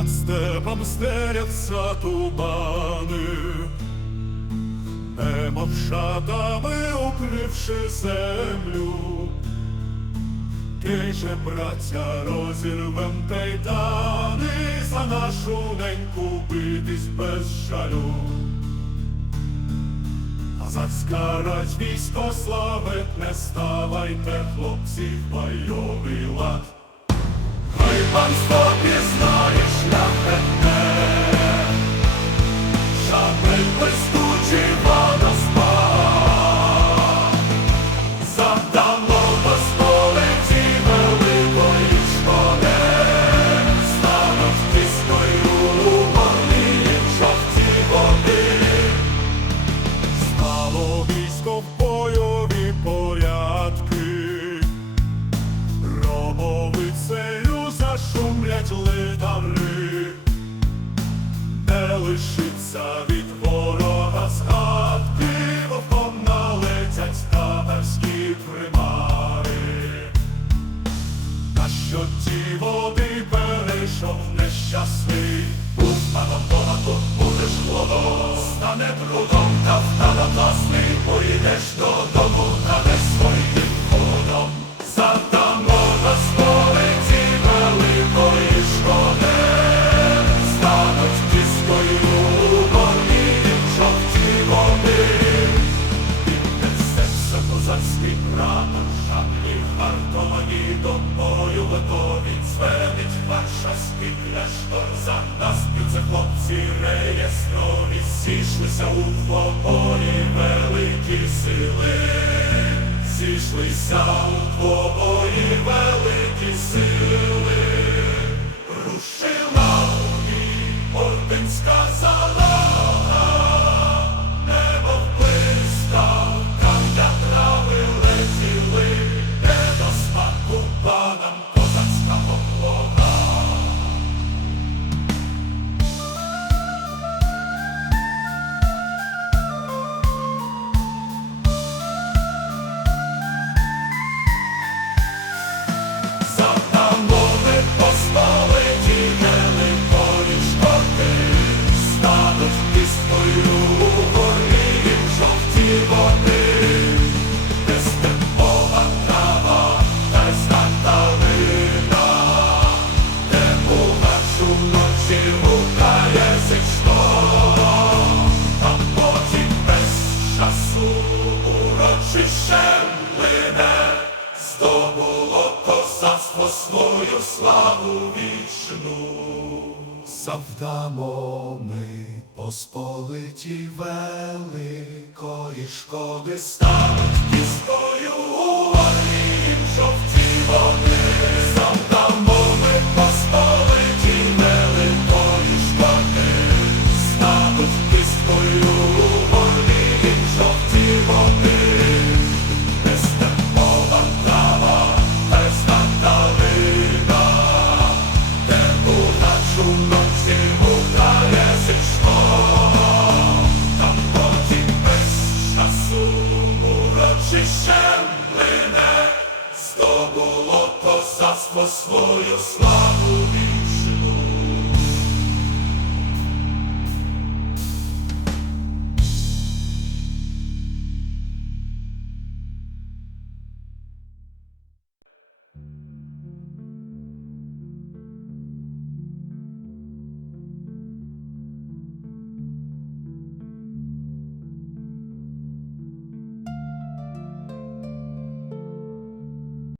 над степом стеряться тумани, немов шатами укривши землю. Ти браття, розірвем кайдани, за нашу неньку битись без жалю. Козацька рать військо славить, не ставайте, хлопці, в бойовий лад. Pan stopie znaje szlachet нещасний, Усманом багато будеш плодом, стане брудом та втада власний, поїдеш додому, вартовані до бою готові, зведить ваша скипля шторза, нас б'ються хлопці реєстрові, зійшлися у двобої великі сили, зійшлися у двобої великі сили, урочище плине, здобуло козацтво свою славу вічну. Завдамо ми посполиті великої шкоди стануть кістою у воді жовті води. Завдамо ми посполиті великої шкоди, стануть кісткою урочищем плине, здобуло козацтво свою славу.